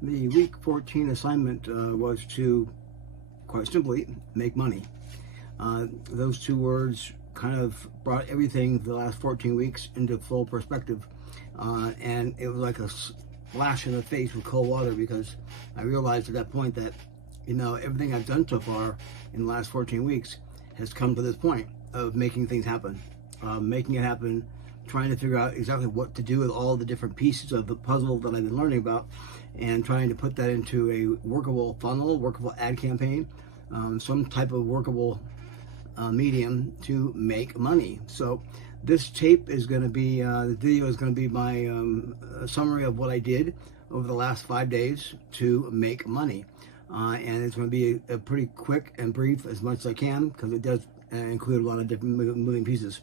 The week 14 assignment was to, quite simply, make money. Those two words kind of brought everything for the last 14 weeks into full perspective. And it was like a splash in the face with cold water, because I realized at that point that, everything I've done so far in the last 14 weeks has come to this point of making things happen. Making it happen, trying to figure out exactly what to do with all the different pieces of the puzzle that I've been learning about, and trying to put that into a workable funnel, workable ad campaign, some type of workable medium to make money. So this tape is going to be, the video is going to be my summary of what I did over the last 5 days to make money. And it's going to be a pretty quick and brief as much as I can, because it does include a lot of different moving pieces.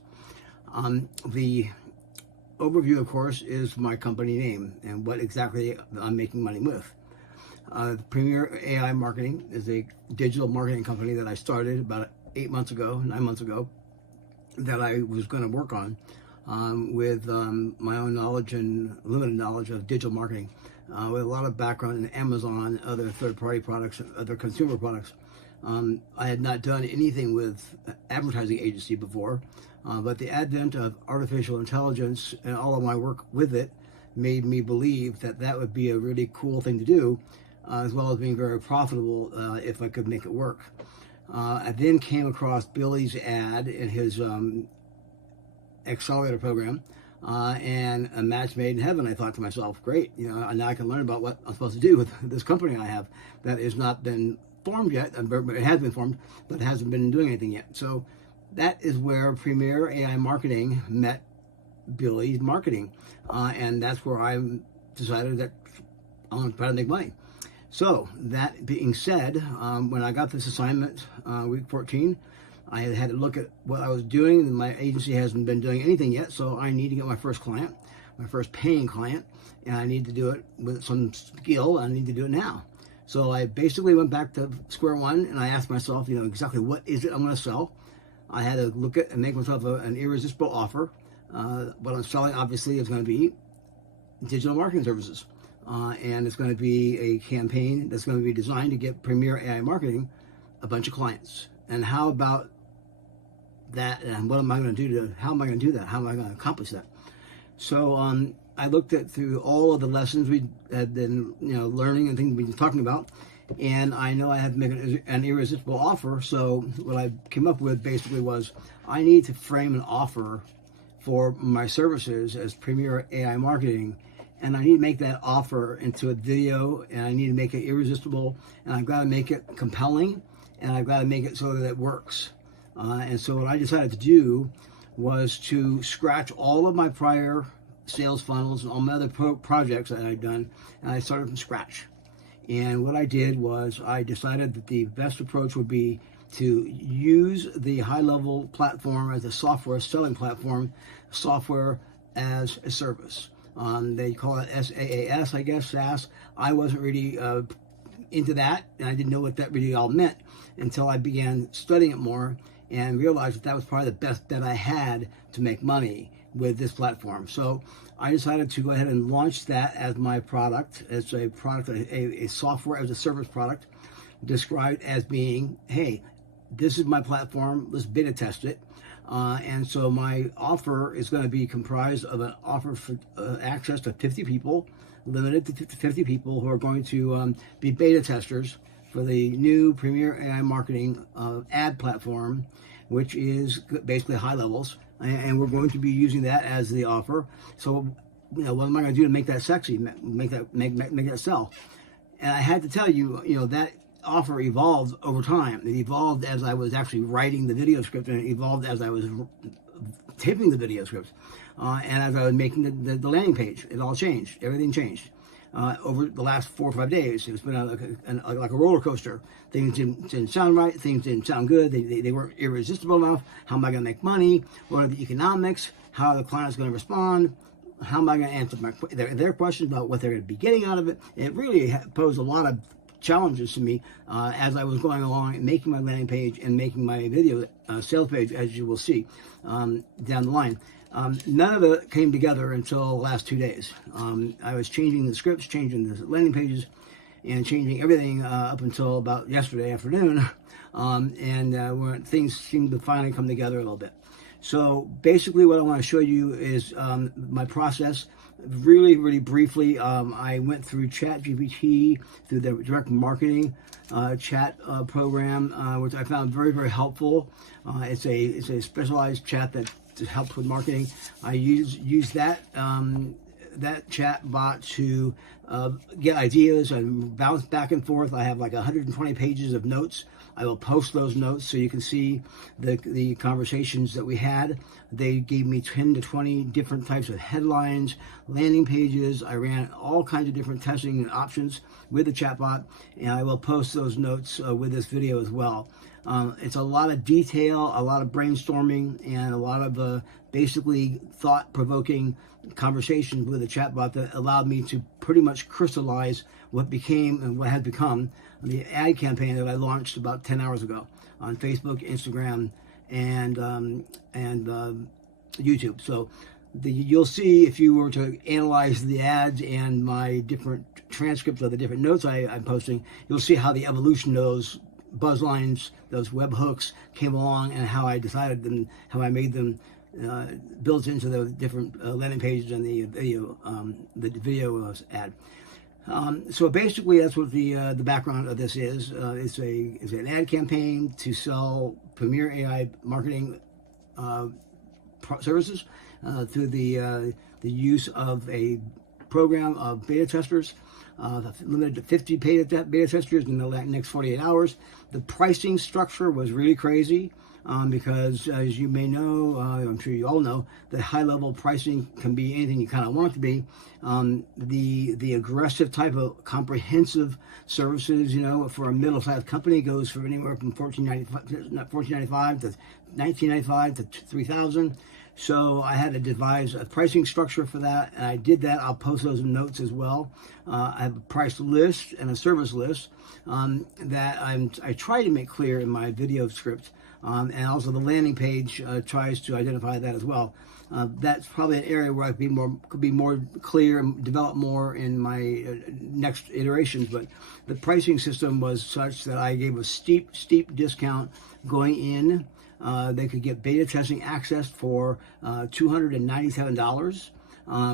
The overview, of course, is my company name and what exactly I'm making money with. Premier AI Marketing is a digital marketing company that I started about 9 months ago, that I was going to work on with my own knowledge and limited knowledge of digital marketing, with a lot of background in Amazon, other third-party products, other consumer products. I had not done anything with advertising agency before, but the advent of artificial intelligence and all of my work with it made me believe that that would be a really cool thing to do, as well as being very profitable if I could make it work. I then came across Billy's ad in his Accelerator program, and a match made in heaven. I thought to myself, great, now I can learn about what I'm supposed to do with this company I have that has not been formed yet. It has been formed, but it hasn't been doing anything yet. So that is where Premier AI Marketing met Billy's Marketing, and that's where I decided that I want to try to make money. So that being said, when I got this assignment, week 14, I had to look at what I was doing, and my agency hasn't been doing anything yet, so I need to get my first client, my first paying client, and I need to do it with some skill. I need to do it now. So I basically went back to square one, and I asked myself, exactly what is it I'm going to sell. I had to look at and make myself an irresistible offer. What I'm selling, obviously, is going to be digital marketing services. And it's going to be a campaign that's going to be designed to get Premier AI Marketing a bunch of clients. And how about that? And what am I going to do how am I going to do that? How am I going to accomplish that? So I looked through all of the lessons we had been learning and things we've been talking about, and I know I had to make an irresistible offer. So what I came up with basically was, I need to frame an offer for my services as Premier AI Marketing, and I need to make that offer into a video, and I need to make it irresistible, and I've got to make it compelling, and I've got to make it so that it works. And so what I decided to do was to scratch all of my prior sales funnels and all my other projects that I'd done, and I started from scratch. And what I did was, I decided that the best approach would be to use the high-level platform as a software selling platform, software as a service. They call it SaaS, I guess, SaaS. I wasn't really into that, and I didn't know what that really all meant until I began studying it more and realized that was probably the best bet I had to make money with this platform. So I decided to go ahead and launch that as my product, as a product, a software as a service product, described as being, hey, this is my platform, let's beta test it. And so my offer is going to be comprised of an offer for access to 50 people, limited to 50 people who are going to be beta testers for the new Premier AI Marketing ad platform, which is basically high levels. And we're going to be using that as the offer. So, what am I going to do to make that sexy, make that sell? And I had to tell you, that offer evolved over time. It evolved as I was actually writing the video script, and it evolved as I was taping the video script, and as I was making the landing page. It all changed. Everything changed over the last 4 or 5 days. It's been like a roller coaster. Things didn't sound right. Things didn't sound good. They weren't irresistible enough. How am I going to make money? What are the economics? How are the clients going to respond? How am I going to answer their questions about what they're going to be getting out of it? It really posed a lot of challenges to me as I was going along and making my landing page and making my video sales page, as you will see down the line. None of it came together until the last 2 days. I was changing the scripts, changing the landing pages, and changing everything up until about yesterday afternoon, when things seemed to finally come together a little bit. So basically what I want to show you is my process. Really, really briefly, I went through ChatGPT, through the direct marketing chat program, which I found very, very helpful. It's a specialized chat that helps with marketing. I use that chat bot to get ideas. I bounce back and forth. I have like 120 pages of notes. I will post those notes so you can see the conversations that we had. They gave me 10 to 20 different types of headlines, landing pages. I ran all kinds of different testing and options with the chatbot, and I will post those notes with this video as well. It's a lot of detail, a lot of brainstorming, and a lot of basically thought-provoking conversations with the chatbot that allowed me to pretty much crystallize what became and what has become the ad campaign that I launched about 10 hours ago on Facebook, Instagram, and YouTube. So you'll see, if you were to analyze the ads and my different transcripts of the different notes I'm posting, you'll see how the evolution of those buzz lines, those web hooks came along, and how I decided them, how I made them built into the different landing pages and the video ad. So basically, that's what the background of this is. It's an ad campaign to sell premier AI marketing services through the use of a program of beta testers, limited to 50 beta testers in the next 48 hours. The pricing structure was really crazy because, as you may know, I'm sure you all know, that high-level pricing can be anything you kind of want it to be. The aggressive type of comprehensive services, for a middle-sized company, goes from anywhere from $14.95 to $19.95 to $3,000. So I had to devise a pricing structure for that, and I did that. I'll post those notes as well. I have a price list and a service list that I try to make clear in my video script, and also the landing page tries to identify that as well. That's probably an area where I could be more clear and develop more in my next iterations. But the pricing system was such that I gave a steep discount going in. They could get beta testing access for $297,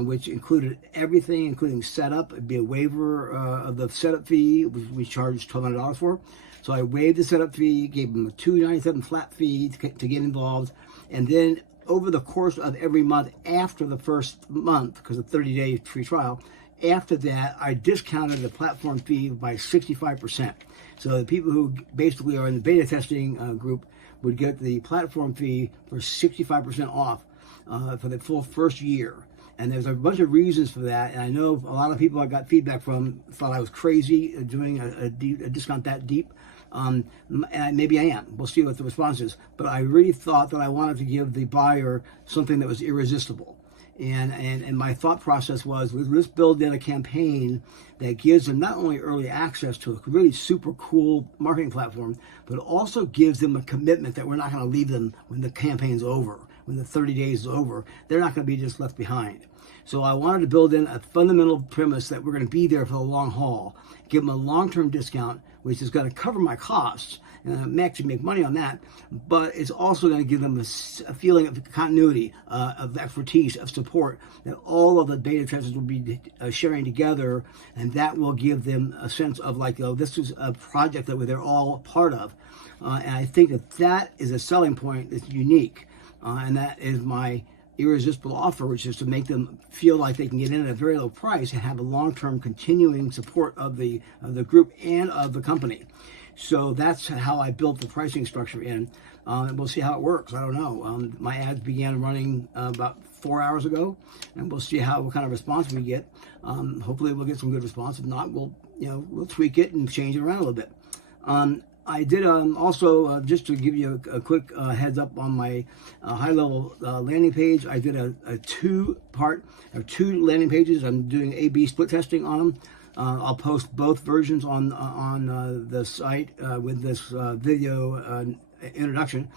which included everything, including setup. It'd be a waiver of the setup fee, which we charged $1,200 for. So I waived the setup fee, gave them a $297 flat fee to get involved, and then over the course of every month after the first month, because of 30-day free trial, after that, I discounted the platform fee by 65%. So the people who basically are in the beta testing group would get the platform fee for 65% off for the full first year. And there's a bunch of reasons for that. And I know a lot of people I got feedback from thought I was crazy doing a discount that deep. And maybe I am. We'll see what the response is. But I really thought that I wanted to give the buyer something that was irresistible. And my thought process was, let's build in a campaign that gives them not only early access to a really super cool marketing platform, but also gives them a commitment that we're not going to leave them when the campaign's over, when the 30 days is over. They're not going to be just left behind. So I wanted to build in a fundamental premise that we're going to be there for the long haul, give them a long-term discount, which is going to cover my costs, and I'm actually make money on that, but it's also going to give them a feeling of continuity, of expertise, of support, that all of the beta testers will be sharing together, and that will give them a sense of like, this is a project that they're all part of. And I think that is a selling point that's unique, and that is my irresistible offer, which is to make them feel like they can get in at a very low price and have a long-term continuing support of the group and of the company. So that's how I built the pricing structure in. We'll see how it works. I don't know. My ads began running about 4 hours ago, and we'll see what kind of response we get. Hopefully we'll get some good response. If not, we'll tweak it and change it around a little bit. I did also, just to give you a quick heads up on my high-level landing page, I did a two landing pages. I'm doing A/B split testing on them. I'll post both versions on the site with this video introduction.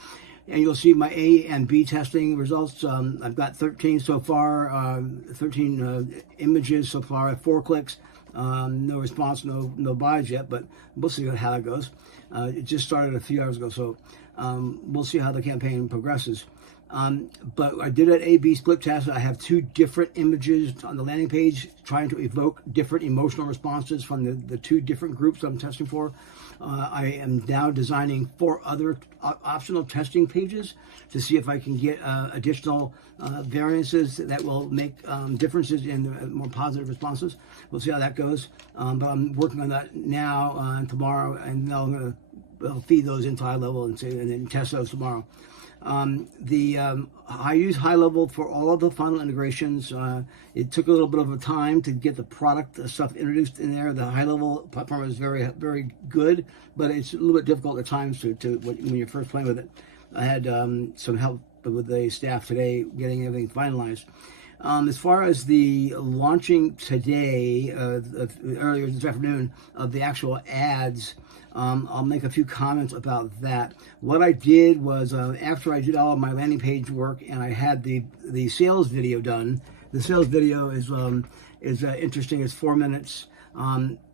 and you'll see my A and B testing results. I've got 13 so far, 13 images so far at 4 clicks. No response, no buys yet, but we'll see how that goes. It just started a few hours ago, so we'll see how the campaign progresses. But I did an A/B split test. I have 2 different images on the landing page trying to evoke different emotional responses from the 2 different groups I'm testing for. I am now designing 4 other optional testing pages to see if I can get additional variances that will make differences in the more positive responses. We'll see how that goes. But I'm working on that now and tomorrow, and now I'm going to feed those into high level and then test those tomorrow. I use high level for all of the funnel integrations. It took a little bit of a time to get the product stuff introduced in there. The high level platform is very, very good, but it's a little bit difficult at times when you're first playing with it. I had some help with the staff today getting everything finalized. As far as the launching today, earlier this afternoon, of the actual ads, I'll make a few comments about that. What I did was, after I did all of my landing page work and I had the sales video done, the sales video is interesting. It's 4 minutes.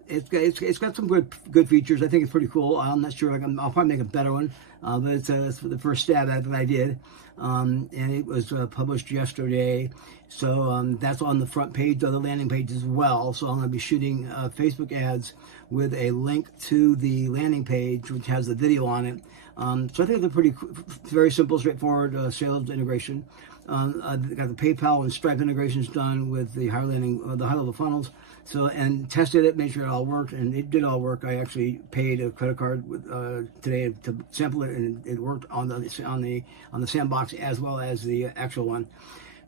It's got some good features. I think it's pretty cool. I'm not sure. I'll probably make a better one, but it's the first stab at it that I did, and it was published yesterday. So that's on the front page of the landing page as well. So I'm going to be shooting Facebook ads with a link to the landing page, which has the video on it. So I think it's very simple, straightforward sales integration. I've got the PayPal and Stripe integrations done with the high level funnels. So, and tested it, made sure it all worked, and it did all work. I actually paid a credit card today to sample it, and it worked on the sandbox as well as the actual one.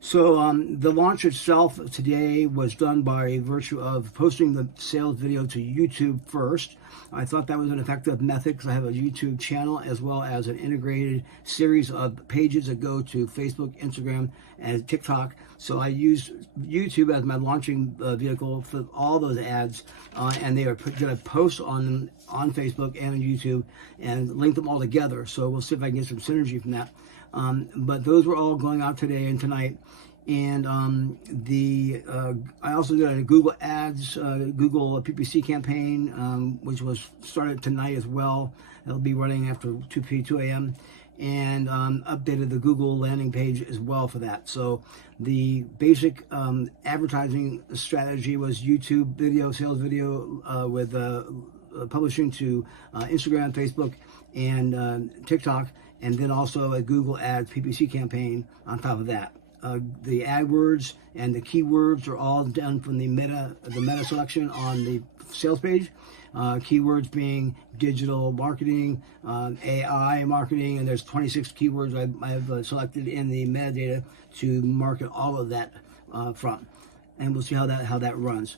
So the launch itself today was done by virtue of posting the sales video to YouTube first. I thought that was an effective method because I have a YouTube channel as well as an integrated series of pages that go to Facebook, Instagram, and TikTok. So I used YouTube as my launching vehicle for all those ads, and they are going to post on them on Facebook and on YouTube and link them all together. So we'll see if I can get some synergy from that. But those were all going out today and tonight. And I also did a Google Ads, Google PPC campaign, which was started tonight as well. It'll be running after 2 a.m. And updated the Google landing page as well for that. So the basic advertising strategy was YouTube video, sales video, with publishing to Instagram, Facebook, and TikTok, and then also a Google Ads PPC campaign on top of that. The AdWords and the keywords are all done from the meta selection on the sales page. Keywords being digital marketing, AI marketing, and there's 26 keywords I've selected in the metadata to market all of that from, and we'll see how that runs.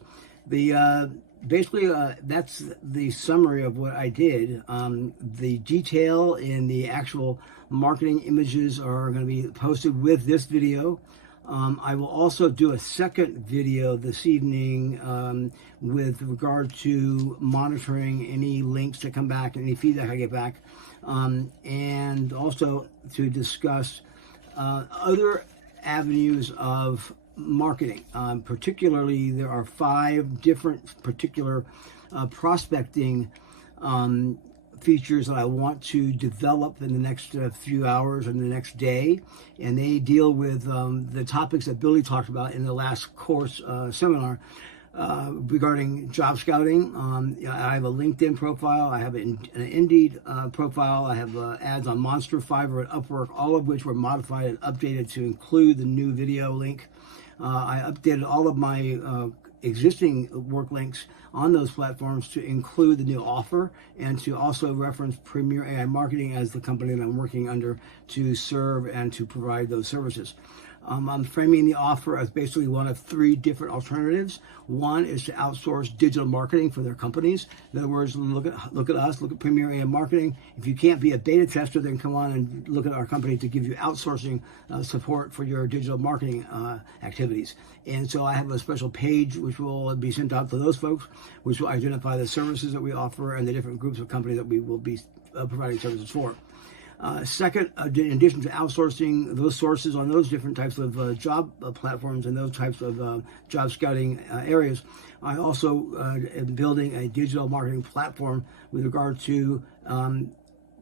Basically, that's the summary of what I did. The detail in the actual marketing images are going to be posted with this video. I will also do a second video this evening with regard to monitoring any links that come back, any feedback I get back, and also to discuss other avenues of marketing. Particularly, there are 5 different particular prospecting features that I want to develop in the next few hours and the next day, and they deal with the topics that Billy talked about in the last course seminar regarding job scouting. I have a LinkedIn profile, I have an Indeed profile, I have ads on Monster, Fiverr, and Upwork, all of which were modified and updated to include the new video link. I updated all of my existing work links on those platforms to include the new offer and to also reference Premier AI Marketing as the company that I'm working under to serve and to provide those services. I'm framing the offer as basically one of 3 different alternatives. One is to outsource digital marketing for their companies. In other words, look at us, look at Premier AI Marketing. If you can't be a beta tester, then come on and look at our company to give you outsourcing support for your digital marketing activities. And so I have a special page which will be sent out to those folks, which will identify the services that we offer and the different groups of companies that we will be providing services for. Second, in addition to outsourcing those sources on those different types of job platforms and those types of job scouting areas, I also am building a digital marketing platform with regard to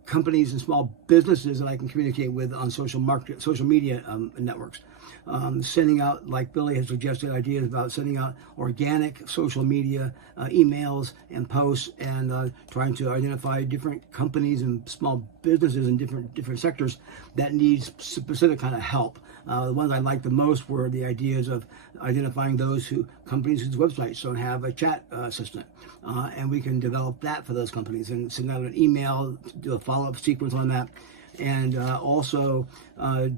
companies and small businesses that I can communicate with on social media networks. Sending out, like Billy has suggested, ideas about sending out organic social media emails and posts, and trying to identify different companies and small businesses in different sectors that need specific kind of help. The ones I liked the most were the ideas of identifying companies whose websites don't have a chat assistant, and we can develop that for those companies and send out an email, do a follow-up sequence on that, and also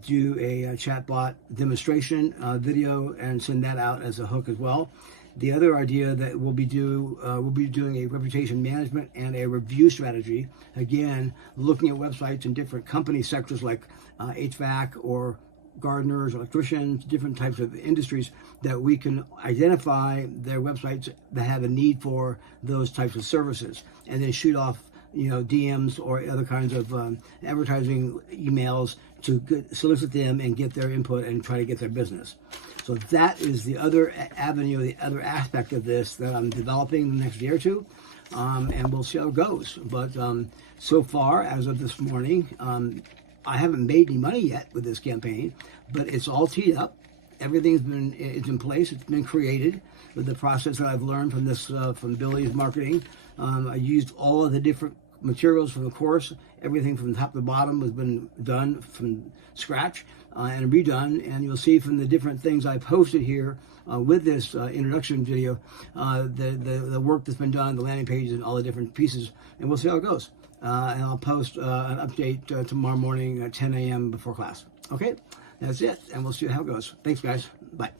do a chatbot demonstration video and send that out as a hook as well. The other idea that we'll be doing a reputation management and a review strategy. Again, looking at websites in different company sectors like HVAC or gardeners, electricians, different types of industries, that we can identify their websites that have a need for those types of services, and then shoot off DMs or other kinds of advertising emails to solicit them and get their input and try to get their business. So that is the other avenue, the other aspect of this that I'm developing in the next year or two, and we'll see how it goes. But so far, as of this morning, I haven't made any money yet with this campaign, but it's all teed up. Everything's it's in place. It's been created with the process that I've learned from this, from Billy's marketing. I used all of the different materials from the course. Everything from top to bottom has been done from scratch and redone. And you'll see from the different things I posted here with this introduction video, the work that's been done, the landing pages and all the different pieces. And we'll see how it goes. And I'll post an update tomorrow morning at 10 a.m. before class. Okay, that's it. And we'll see how it goes. Thanks, guys. Bye.